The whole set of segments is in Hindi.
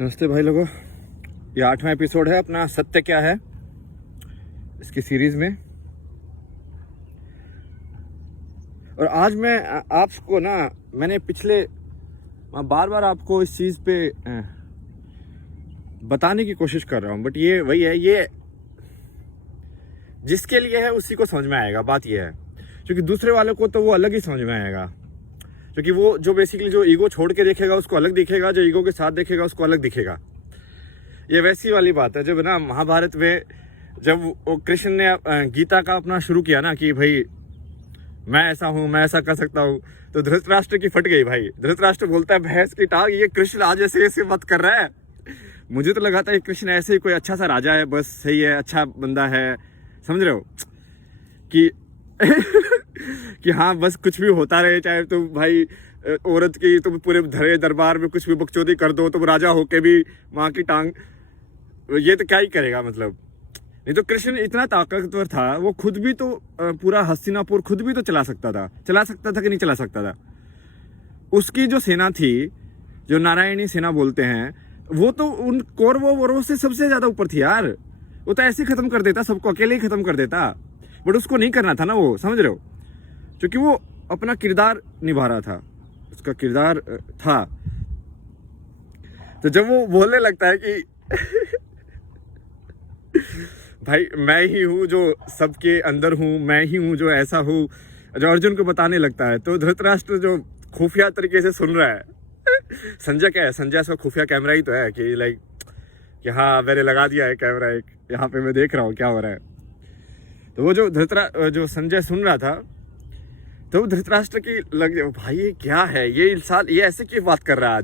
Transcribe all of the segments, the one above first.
नमस्ते भाई लोगों, ये 8वां एपिसोड है अपना सत्य क्या है इसकी सीरीज में। और आज मैं आपको मैंने बार बार आपको इस चीज़ पे बताने की कोशिश कर रहा हूँ, बट ये वही है, ये जिसके लिए है उसी को समझ में आएगा। बात ये है, क्योंकि दूसरे वालों को तो वो अलग ही समझ में आएगा, क्योंकि वो जो बेसिकली जो ईगो छोड़ के देखेगा उसको अलग दिखेगा, जो ईगो के साथ देखेगा उसको अलग दिखेगा। ये वैसी वाली बात है जब महाभारत में जब वो कृष्ण ने गीता का अपना शुरू किया ना कि भाई मैं ऐसा हूँ, मैं ऐसा कर सकता हूँ, तो धृतराष्ट्र की फट गई भाई। धृतराष्ट्र बोलता है भैंस की टांग, ये कृष्ण आज ऐसे बात कर रहा है। मुझे तो लगा था कि कृष्ण ऐसे ही कोई अच्छा सा राजा है, बस सही है, अच्छा बंदा है, समझ रहे हो कि कि हाँ बस कुछ भी होता रहे, चाहे तुम भाई औरत की तुम पूरे धरे दरबार में कुछ भी बकचोदी कर दो, तुम राजा होके भी वहाँ की टांग, ये तो क्या ही करेगा मतलब। नहीं तो कृष्ण इतना ताकतवर था, वो खुद भी तो पूरा हस्तिनापुर खुद भी तो चला सकता था कि नहीं चला सकता था। उसकी जो सेना थी, जो नारायणी सेना बोलते हैं, वो तो उन कौरवों से सबसे ज्यादा ऊपर थी यार। वो तो ऐसे ही खत्म कर देता, सबको अकेले ही खत्म कर देता, बट उसको नहीं करना था ना वो, समझ रहे हो, क्योंकि वो अपना किरदार निभा रहा था, उसका किरदार था। तो जब वो बोलने लगता है कि भाई मैं ही हूँ जो सबके अंदर हूँ, मैं ही हूँ जो ऐसा हूँ, जो अर्जुन को बताने लगता है, तो धृतराष्ट्र जो खुफिया तरीके से सुन रहा है संजय क्या है, संजय उसका खुफिया कैमरा ही तो है कि लाइक कि हाँ मैंने लगा दिया है कैमरा, एक यहाँ पे मैं देख रहा हूँ क्या हो रहा है। तो वो जो संजय सुन रहा था, तो धृतराष्ट्र की लग भाई ये क्या है, ये इंसान ये ऐसे क्यों बात कर रहा है,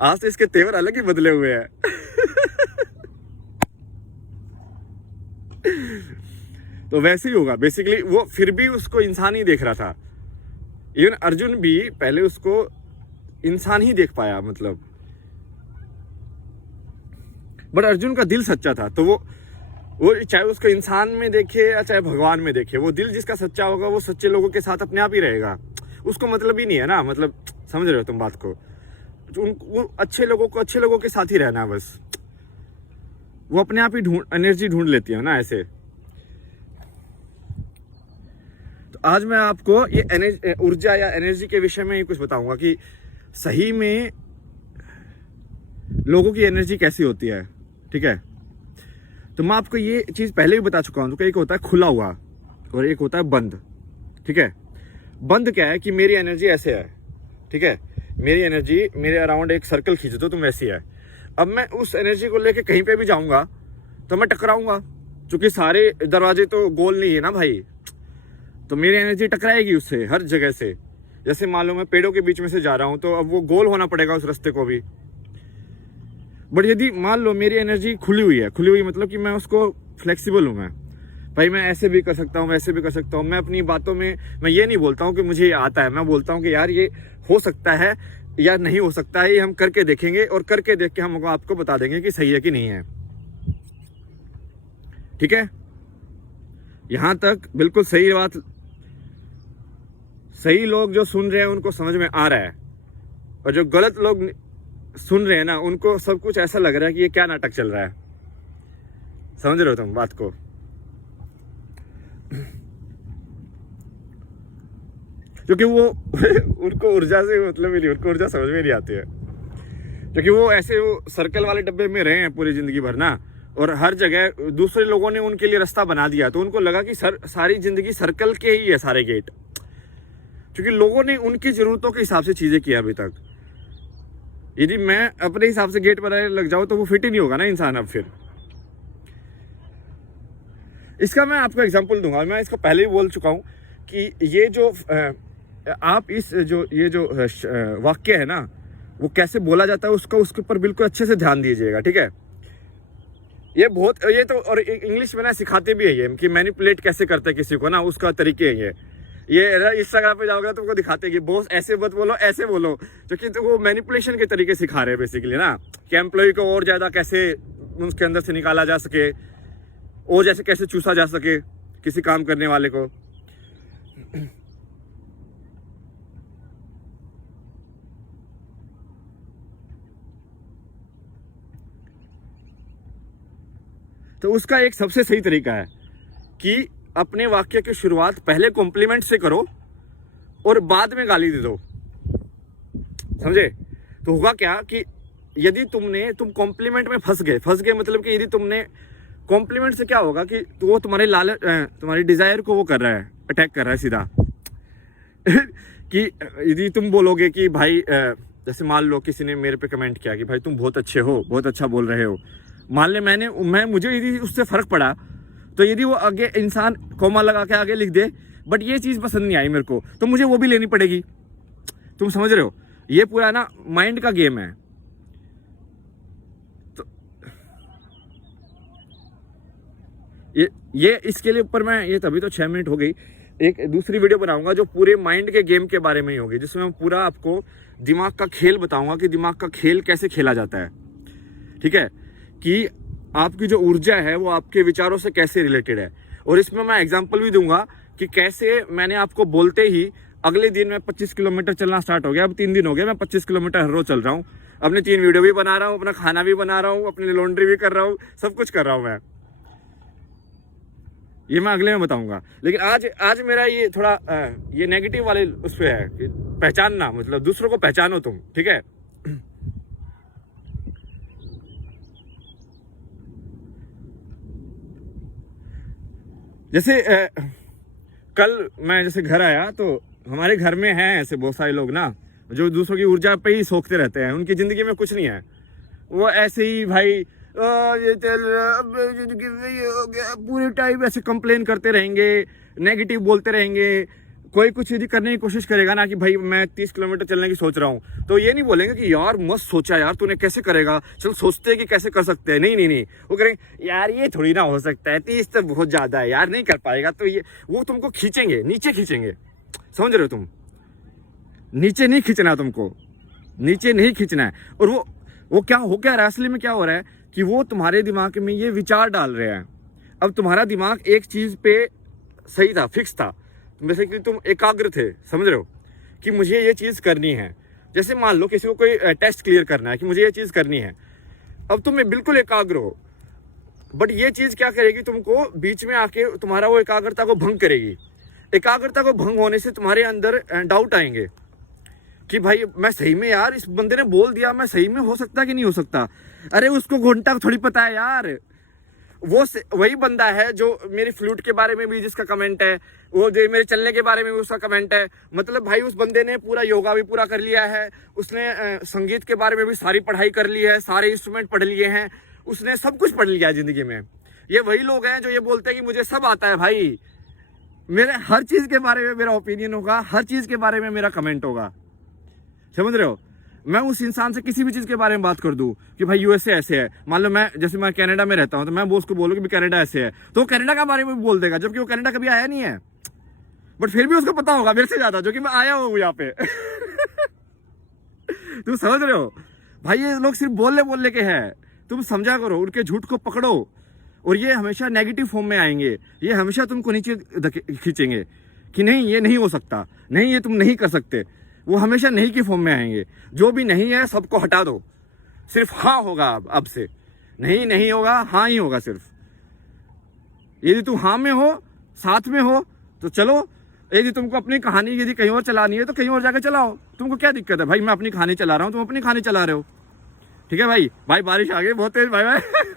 आज तो इसके तेवर अलग ही बदले हुए हैं। तो वैसे ही होगा बेसिकली, वो फिर भी उसको इंसान ही देख रहा था। इवन अर्जुन भी पहले उसको इंसान ही देख पाया मतलब, बट अर्जुन का दिल सच्चा था। तो वो चाहे उसको इंसान में देखे या चाहे भगवान में देखे, वो दिल जिसका सच्चा होगा वो सच्चे लोगों के साथ अपने आप ही रहेगा। उसको मतलब ही नहीं है ना, मतलब समझ रहे हो तुम बात को, वो अच्छे लोगों के साथ ही रहना है बस। वो अपने आप ही एनर्जी ढूंढ लेती है ना ऐसे। तो आज मैं आपको ये ऊर्जा या एनर्जी के विषय में ही कुछ बताऊंगा कि सही में लोगों की एनर्जी कैसी होती है, ठीक है। तो मैं आपको ये चीज पहले भी बता चुका हूं, तो एक होता है खुला हुआ और एक होता है बंद, ठीक है। बंद क्या है कि मेरी एनर्जी ऐसे है, ठीक है, मेरी एनर्जी मेरे अराउंड एक सर्कल खींच दो तुम वैसी है। अब मैं उस एनर्जी को लेके कहीं पे भी जाऊंगा तो मैं टकराऊंगा, क्योंकि सारे दरवाजे तो गोल नहीं है ना भाई, तो मेरी एनर्जी टकराएगी उससे हर जगह से। जैसे मान लो मैं पेड़ों के बीच में से जा रहा हूं, तो अब वो गोल होना पड़ेगा उस रास्ते को भी। बट यदि मान लो मेरी एनर्जी खुली हुई मतलब कि मैं उसको फ्लेक्सिबल हूं, मैं भाई मैं ऐसे भी कर सकता हूँ, वैसे भी कर सकता हूँ। मैं अपनी बातों में मैं ये नहीं बोलता हूँ कि मुझे ये आता है, मैं बोलता हूँ कि यार ये हो सकता है या नहीं हो सकता है, ये हम करके देखेंगे, और करके देख के हम आपको बता देंगे कि सही है कि नहीं है, ठीक है। यहां तक बिल्कुल सही बात, सही लोग जो सुन रहे हैं उनको समझ में आ रहा है, और जो गलत लोग सुन रहे हैं ना, उनको सब कुछ ऐसा लग रहा है कि ये क्या नाटक चल रहा है। समझ रहे हो तुम बात को। क्योंकि वो उनको ऊर्जा से मतलब ही नहीं, उनको ऊर्जा समझ में नहीं आती है, क्योंकि वो ऐसे वो सर्कल वाले डब्बे में रहे हैं पूरी जिंदगी भर ना, और हर जगह दूसरे लोगों ने उनके लिए रास्ता बना दिया, तो उनको लगा कि सारी जिंदगी सर्कल के ही है सारे गेट, क्योंकि लोगों ने उनकी जरूरतों के हिसाब से चीजें की अभी तक। यदि मैं अपने हिसाब से गेट बनाने लग जाऊं तो वो फिट ही नहीं होगा ना इंसान। अब फिर इसका मैं आपको एग्जांपल दूंगा, मैं इसको पहले ही बोल चुका हूं कि ये जो आप इस ये जो वाक्य है ना, वो कैसे बोला जाता है उसका, उसके ऊपर बिल्कुल अच्छे से ध्यान दीजिएगा, ठीक है। ये तो और इंग्लिश में ना सिखाते भी है ये कि मैनिपुलेट कैसे करते हैं किसी को ना, उसका तरीके है ये इंस्टाग्राम पे जाओगे तो तुमको दिखाते हैं कि बॉस ऐसे मत बोलो, ऐसे बोलो, क्योंकि तो वो मैनिपुलेशन के तरीके सिखा रहे हैं बेसिकली ना, कि एम्प्लॉय को और ज्यादा कैसे उसके अंदर से निकाला जा सके, और जैसे कैसे चूसा जा सके किसी काम करने वाले को। तो उसका एक सबसे सही तरीका है कि अपने वाक्य की शुरुआत पहले कॉम्प्लीमेंट से करो और बाद में गाली दे दो, समझे? तो होगा क्या कि यदि तुम कॉम्प्लीमेंट में फंस गए मतलब कि यदि तुमने कॉम्प्लीमेंट से क्या होगा कि तो वो तुम्हारे लालच तुम्हारी डिजायर को वो कर रहा है, अटैक कर रहा है सीधा कि यदि तुम बोलोगे कि भाई जैसे मान लो किसी ने मेरे पे कमेंट किया कि भाई तुम बहुत अच्छे हो, बहुत अच्छा बोल रहे हो, मान ले मुझे यदि उससे फर्क पड़ा, तो यदि वो आगे इंसान कॉमा लगा के आगे लिख दे बट ये चीज़ पसंद नहीं आई मेरे को, तो मुझे वो भी लेनी पड़ेगी। तुम समझ रहे हो? ये पूरा ना माइंड का गेम है। तो ये इसके लिए ऊपर मैं ये तभी तो 6 मिनट हो गई, एक दूसरी वीडियो बनाऊंगा जो पूरे माइंड के गेम के बारे में ही होगी, जिसमें मैं पूरा आपको दिमाग का खेल बताऊंगा कि दिमाग का खेल कैसे खेला जाता है। ठीक है, कि आपकी जो ऊर्जा है वो आपके विचारों से कैसे रिलेटेड है। और इसमें मैं एग्जांपल भी दूंगा कि कैसे मैंने आपको बोलते ही अगले दिन मैं 25 किलोमीटर चलना स्टार्ट हो गया। अब 3 दिन हो गया मैं 25 किलोमीटर हर रोज चल रहा हूँ। अपने 3 वीडियो भी बना रहा हूँ, अपना खाना भी बना रहा हूँ, अपनी लॉन्ड्री भी कर रहा हूँ, सब कुछ कर रहा हूँ मैं। ये मैं अगले में बताऊंगा। लेकिन आज मेरा ये थोड़ा ये नेगेटिव वाले उस पर है कि पहचानना, मतलब दूसरों को पहचानो तुम। ठीक है, जैसे कल मैं जैसे घर आया तो हमारे घर में हैं ऐसे बहुत सारे लोग ना जो दूसरों की ऊर्जा पे ही सोखते रहते हैं। उनकी जिंदगी में कुछ नहीं है, वो ऐसे ही भाई ये जिंदगी में ये हो गया, पूरे टाइम ऐसे कंप्लेन करते रहेंगे, नेगेटिव बोलते रहेंगे। कोई कुछ यदि करने की कोशिश करेगा ना कि भाई मैं 30 किलोमीटर चलने की सोच रहा हूँ, तो ये नहीं बोलेंगे कि यार मस्त सोचा यार तूने, कैसे करेगा, चल सोचते हैं कि कैसे कर सकते हैं। नहीं, वो करेंगे यार ये थोड़ी ना हो सकता है, 30 तो बहुत ज्यादा है यार, नहीं कर पाएगा। तो ये वो तुमको खींचेंगे, नीचे खींचेंगे। समझ रहे हो? तुम नीचे नहीं खींचना, तुमको नीचे नहीं खींचना है। और वो क्या रहा है असली में, क्या हो रहा है कि वो तुम्हारे दिमाग में ये विचार डाल रहे हैं। अब तुम्हारा दिमाग एक चीज पे सही था, फिक्स था, जैसे कि तुम एकाग्र थे, समझ रहे हो कि मुझे ये चीज करनी है। जैसे मान लो किसी को कोई टेस्ट क्लियर करना है कि मुझे ये चीज करनी है, अब तुम बिल्कुल एकाग्र हो, बट ये चीज क्या करेगी, तुमको बीच में आके तुम्हारा वो एकाग्रता को भंग करेगी। एकाग्रता को भंग होने से तुम्हारे अंदर डाउट आएंगे कि भाई मैं सही में, यार इस बंदे ने बोल दिया, मैं सही में हो सकता कि नहीं हो सकता। अरे उसको घंटा थोड़ी पता है यार, वो वही बंदा है जो मेरी फ्लूट के बारे में भी जिसका कमेंट है, वो जो मेरे चलने के बारे में भी उसका कमेंट है। मतलब भाई उस बंदे ने पूरा योगा भी पूरा कर लिया है, उसने संगीत के बारे में भी सारी पढ़ाई कर ली है, सारे इंस्ट्रूमेंट पढ़ लिए हैं, उसने सब कुछ पढ़ लिया है जिंदगी में। ये वही लोग हैं जो ये बोलते हैं कि मुझे सब आता है। भाई मेरे हर चीज के बारे में मेरा ओपिनियन होगा, हर चीज के बारे में मेरा कमेंट होगा। समझ रहे हो? मैं उस इंसान से किसी भी चीज के बारे में बात कर दूं कि भाई यूएसए ऐसे है, मान लो जैसे मैं कनाडा में रहता हूं, तो मैं उसको बोलूं कि कनाडा ऐसे है, तो वो कनाडा के बारे में भी बोल देगा, जबकि वो कनाडा कभी आया नहीं है, बट फिर भी उसको पता होगा मेरे से ज्यादा, जो कि मैं आया हूं यहाँ पे तुम समझ रहे हो? भाई ये लोग सिर्फ बोलने के हैं, तुम समझा करो, उनके झूठ को पकड़ो। और ये हमेशा नेगेटिव फॉर्म में आएंगे, ये हमेशा तुमको नीचे खींचेंगे कि नहीं ये नहीं हो सकता, नहीं ये तुम नहीं कर सकते। वो हमेशा नहीं की फॉर्म में आएंगे। जो भी नहीं है सबको हटा दो, सिर्फ हाँ होगा अब से, नहीं होगा, हाँ ही होगा सिर्फ। यदि तुम हाँ में हो, साथ में हो तो चलो। यदि तुमको अपनी कहानी यदि कहीं और चलानी है तो कहीं और जाकर चलाओ, तुमको क्या दिक्कत है? भाई मैं अपनी कहानी चला रहा हूँ, तुम अपनी कहानी चला रहे हो। ठीक है भाई बारिश आ गई बहुत तेज, बाय बाय।